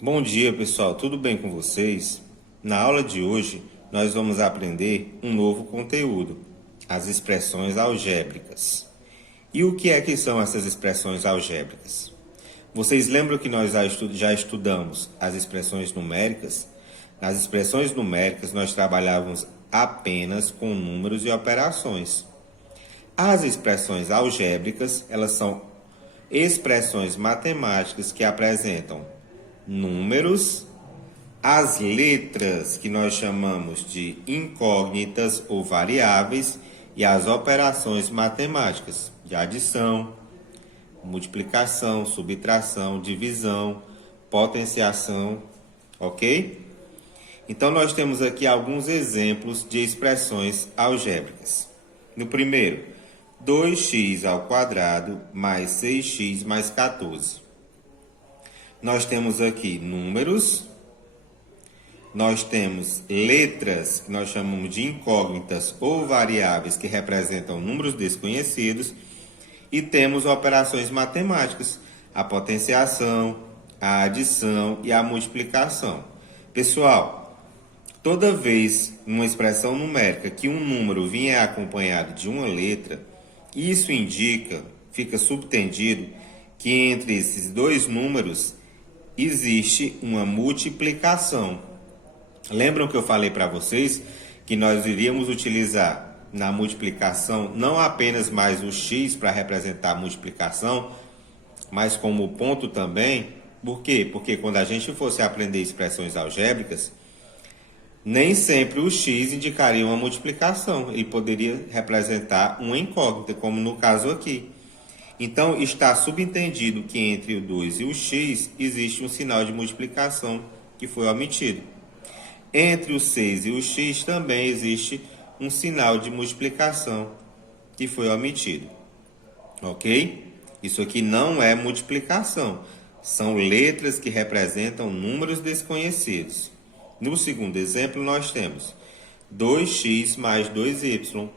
Bom dia, pessoal. Tudo bem com vocês? Na aula de hoje, nós vamos aprender um novo conteúdo, as expressões algébricas. E o que é que são essas expressões algébricas? Vocês lembram que nós já estudamos as expressões numéricas? Nas expressões numéricas, nós trabalhávamos apenas com números e operações. As expressões algébricas, elas são expressões matemáticas que apresentam números, as letras que nós chamamos de incógnitas ou variáveis e as operações matemáticas de adição, multiplicação, subtração, divisão, potenciação, ok? Então nós temos aqui alguns exemplos de expressões algébricas. No primeiro, 2x ao quadrado mais 6x mais 14. Nós temos aqui números, nós temos letras, que nós chamamos de incógnitas ou variáveis, que representam números desconhecidos, e temos operações matemáticas, a potenciação, a adição e a multiplicação. Pessoal, toda vez numa expressão numérica que um número vier acompanhado de uma letra, isso indica, fica subtendido, que entre esses dois números existe uma multiplicação. Lembram que eu falei para vocês que nós iríamos utilizar na multiplicação não apenas mais o x para representar a multiplicação, mas como ponto também? Por quê? Porque quando a gente fosse aprender expressões algébricas, nem sempre o x indicaria uma multiplicação e poderia representar uma incógnita, como no caso aqui. Então, está subentendido que entre o 2 e o x existe um sinal de multiplicação que foi omitido. Entre o 6 e o x também existe um sinal de multiplicação que foi omitido. Ok? Isso aqui não é multiplicação. São letras que representam números desconhecidos. No segundo exemplo, nós temos 2x mais 2y.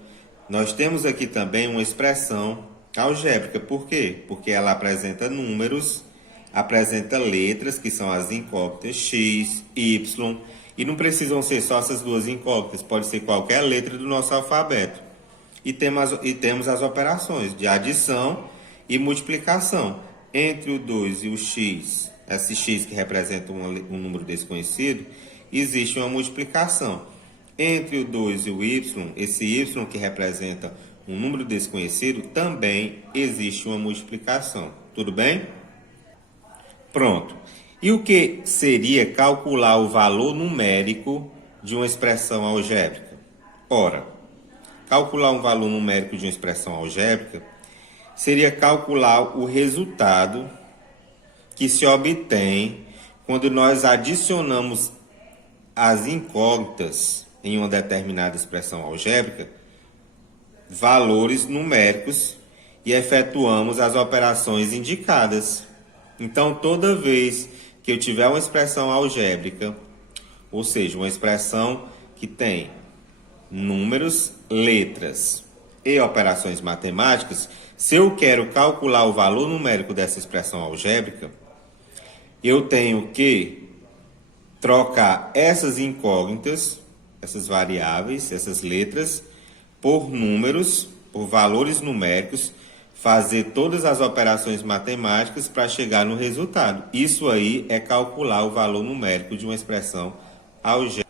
Nós temos aqui também uma expressão algébrica. Por quê? Porque ela apresenta números, apresenta letras, que são as incógnitas x, y, e não precisam ser só essas duas incógnitas, pode ser qualquer letra do nosso alfabeto. E temos as operações de adição e multiplicação. Entre o 2 e o x, esse x que representa um número desconhecido, existe uma multiplicação. Entre o 2 e o y, esse y que representa um número desconhecido, também existe uma multiplicação. Tudo bem? Pronto. E o que seria calcular o valor numérico de uma expressão algébrica? Ora, calcular um valor numérico de uma expressão algébrica seria calcular o resultado que se obtém quando nós adicionamos as incógnitas em uma determinada expressão algébrica, valores numéricos, e efetuamos as operações indicadas. Então, toda vez que eu tiver uma expressão algébrica, ou seja, uma expressão que tem números, letras e operações matemáticas, se eu quero calcular o valor numérico dessa expressão algébrica, eu tenho que trocar essas incógnitas, essas variáveis, essas letras, por números, por valores numéricos, fazer todas as operações matemáticas para chegar no resultado. Isso aí é calcular o valor numérico de uma expressão algébrica.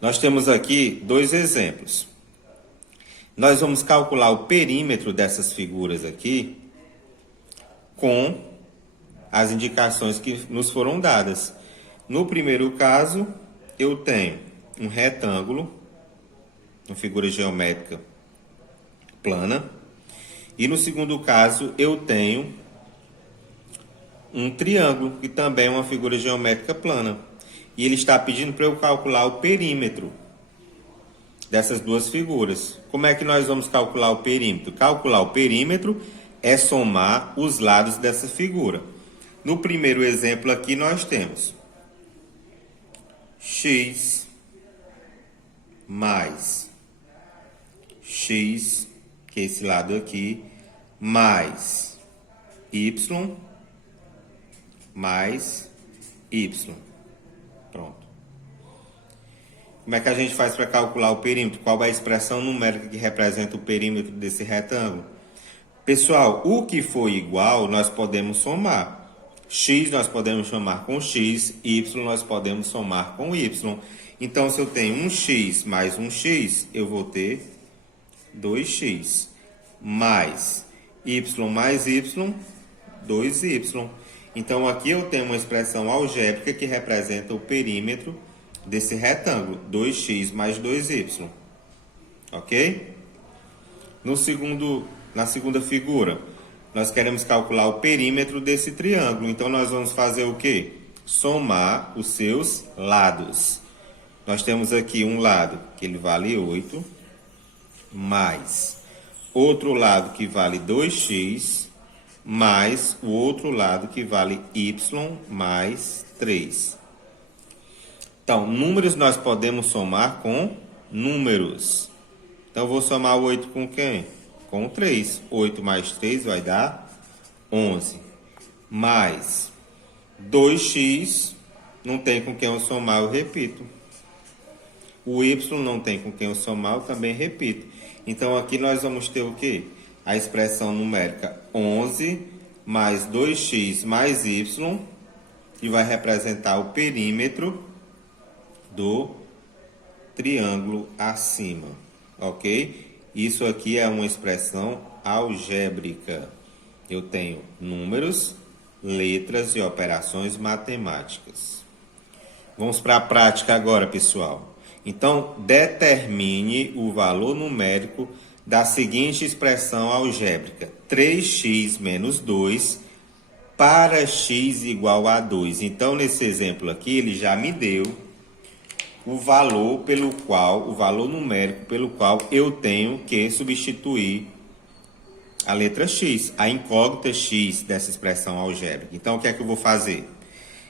Nós temos aqui dois exemplos. Nós vamos calcular o perímetro dessas figuras aqui com as indicações que nos foram dadas. No primeiro caso, eu tenho um retângulo, uma figura geométrica plana. E no segundo caso, eu tenho um triângulo, que também é uma figura geométrica plana. E ele está pedindo para eu calcular o perímetro dessas duas figuras. Como é que nós vamos calcular o perímetro? Calcular o perímetro é somar os lados dessa figura. No primeiro exemplo aqui, nós temos x mais x, que é esse lado aqui, mais y mais y. Pronto. Como é que a gente faz para calcular o perímetro? Qual é a expressão numérica que representa o perímetro desse retângulo? Pessoal, o que for igual, nós podemos somar. X nós podemos somar com x, y nós podemos somar com y. Então, se eu tenho 1x mais 1x, eu vou ter 2x. Mais y mais y, 2y. Então, aqui eu tenho uma expressão algébrica que representa o perímetro desse retângulo, 2x mais 2y. Ok? Na segunda figura, nós queremos calcular o perímetro desse triângulo. Então, nós vamos fazer o quê? Somar os seus lados. Nós temos aqui um lado que ele vale 8, mais outro lado que vale 2x, mais o outro lado que vale y mais 3. Então, números nós podemos somar com números. Então, eu vou somar o 8 com quem? Com 3. 8 mais 3 vai dar 11. Mais 2x, não tem com quem eu somar, eu repito. O y não tem com quem eu somar, eu também repito. Então, aqui nós vamos ter o quê? A expressão numérica 11 mais 2x mais y, que vai representar o perímetro do triângulo acima, ok? Isso aqui é uma expressão algébrica. Eu tenho números, letras e operações matemáticas. Vamos para a prática agora, pessoal. Então, determine o valor numérico da seguinte expressão algébrica: 3x menos 2 para x igual a 2. Então, nesse exemplo aqui, ele já me deu o valor numérico pelo qual eu tenho que substituir a letra x, a incógnita x dessa expressão algébrica. Então, o que é que eu vou fazer?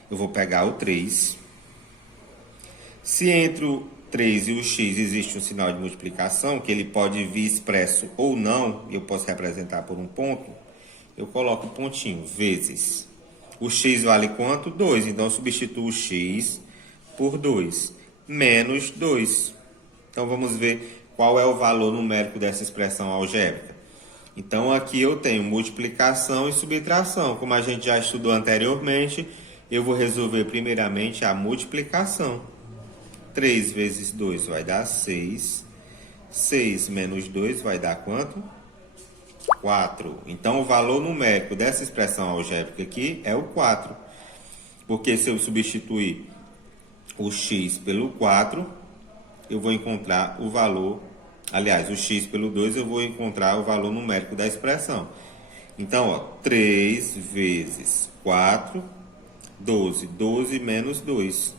Eu vou pegar o 3. Se entre o 3 e o x existe um sinal de multiplicação, que ele pode vir expresso ou não, e eu posso representar por um ponto, eu coloco o pontinho, vezes. O x vale quanto? 2. Então, eu substituo o x por 2. Menos 2. Então, vamos ver qual é o valor numérico dessa expressão algébrica. Então, aqui eu tenho multiplicação e subtração. Como a gente já estudou anteriormente, eu vou resolver primeiramente a multiplicação. 3 vezes 2 vai dar 6. 6 menos 2 vai dar quanto? 4. Então, o valor numérico dessa expressão algébrica aqui é o 4. Porque se eu substituir o x pelo 4, eu vou encontrar o valor, aliás, o x pelo 2, eu vou encontrar o valor numérico da expressão. Então, ó, 3 vezes 4, 12. 12 menos 2.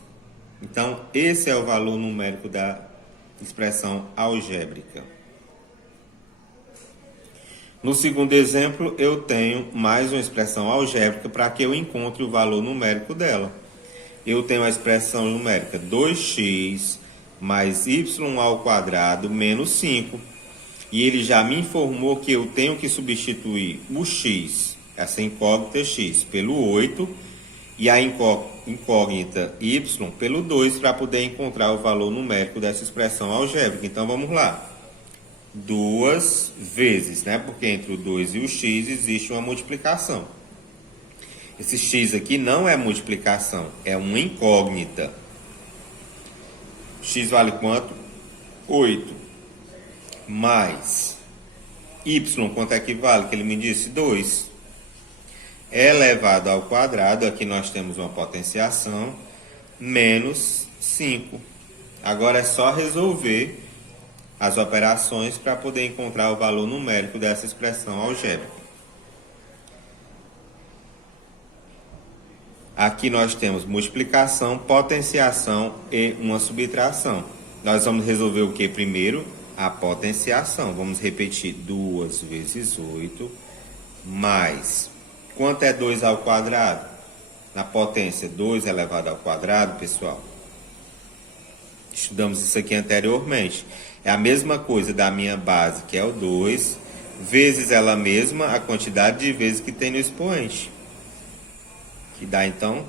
Então, esse é o valor numérico da expressão algébrica. No segundo exemplo, eu tenho mais uma expressão algébrica para que eu encontre o valor numérico dela. Eu tenho a expressão numérica 2x mais y ao quadrado menos 5. E ele já me informou que eu tenho que substituir o x, essa incógnita x, pelo 8 e a incógnita y pelo 2 para poder encontrar o valor numérico dessa expressão algébrica. Então, vamos lá. 2 vezes, né? Porque entre o 2 e o x existe uma multiplicação. Esse x aqui não é multiplicação, é uma incógnita. X vale quanto? 8. Mais y, quanto é que vale? Que ele me disse 2. Elevado ao quadrado, aqui nós temos uma potenciação, menos 5. Agora é só resolver as operações para poder encontrar o valor numérico dessa expressão algébrica. Aqui nós temos multiplicação, potenciação e uma subtração. Nós vamos resolver o que primeiro? A potenciação. Vamos repetir 2 vezes 8 mais... Quanto é 2 ao quadrado? Na potência, 2 elevado ao quadrado, pessoal. Estudamos isso aqui anteriormente. É a mesma coisa da minha base, que é o 2, vezes ela mesma, a quantidade de vezes que tem no expoente. Que dá, então,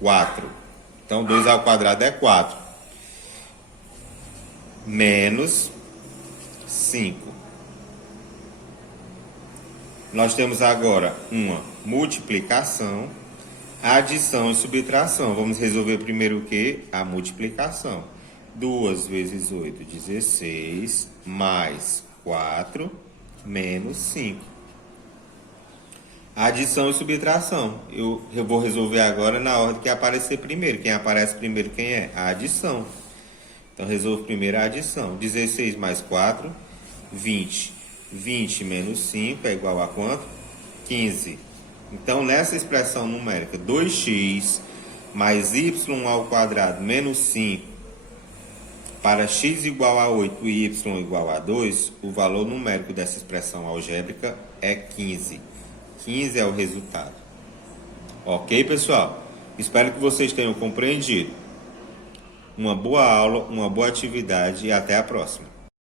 4. Então, 2 ao quadrado é 4. Menos 5. Nós temos agora uma multiplicação, adição e subtração. Vamos resolver primeiro o que? A multiplicação. 2 vezes 8, 16, mais 4, menos 5. Adição e subtração. Eu vou resolver agora na ordem que aparecer primeiro. Quem aparece primeiro quem é? A adição. Então, resolvo primeiro a adição. 16 mais 4, 20. 20 menos 5 é igual a quanto? 15. Então, nessa expressão numérica, 2x mais y ao quadrado menos 5 para x igual a 8 e y igual a 2, o valor numérico dessa expressão algébrica é 15. 15 é o resultado. Ok, pessoal? Espero que vocês tenham compreendido. Uma boa aula, uma boa atividade e até a próxima.